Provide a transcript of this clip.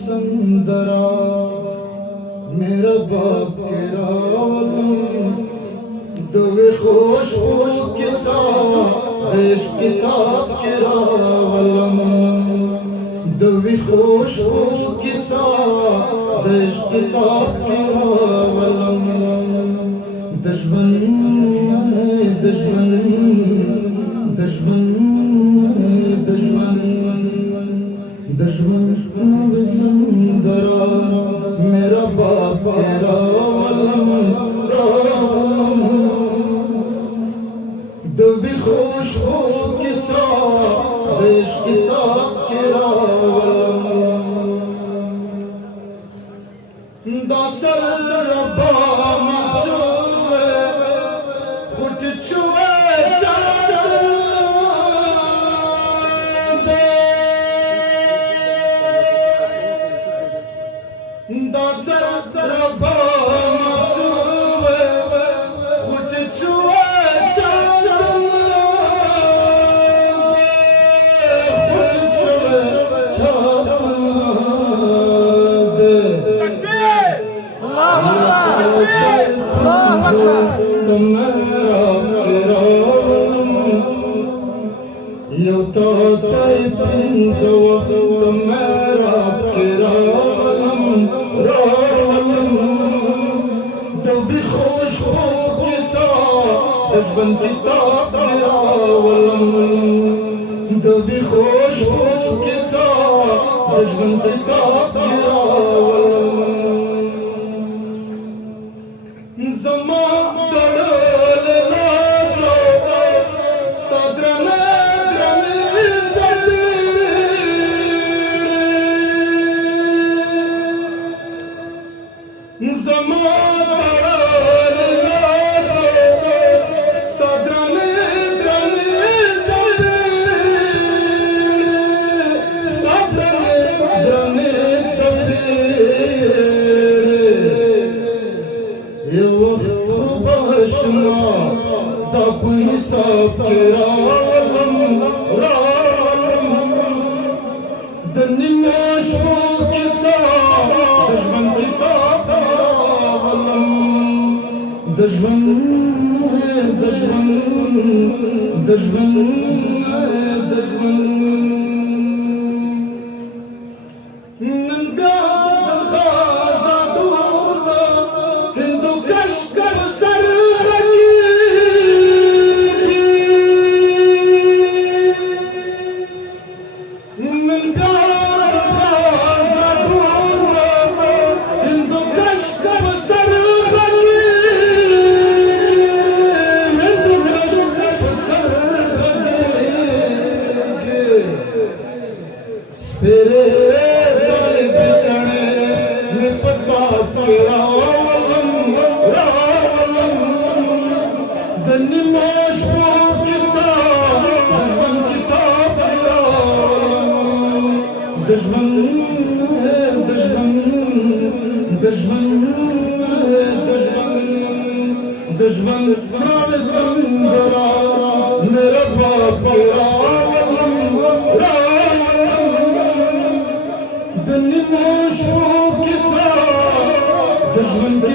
संदरा मेरा बाप के रावल दुवे खुश के साथ देश किताब के रावल दुवे खुश के साथ देश किताब के रावल दुश्मन दुश्मन दुश्मन दुश्मन दुश्मन संदरा मेरा बाप के रावल दुबी खुश के साथ देश किताब के रावल दासर रब्बा मखसूबे खुद छुए दासर रब्बा मखसूबे खुद छुए किताब के रावल दुबी खुश के साथ दुश्मन किताब के रावल जमा दड़ल लासो सदरने द्रने जली जमा दुश्मन दुश्मन दुश्मन दुश्मन नंगा दगाजा दूदा हिंदू कश्कर सर नंगा दगाजा दूदा हिंदू कश्कर सर तेरे दल बिछड़े निपत बाप के रावल दन्नी मोशो के साथ दुश्मन किताब के रावल दुश्मन दुश्मन दुश्मन दुश्मन दुश्मन संदरा मेरा बाप के रावल दुश्मन के साथ दुश्मन की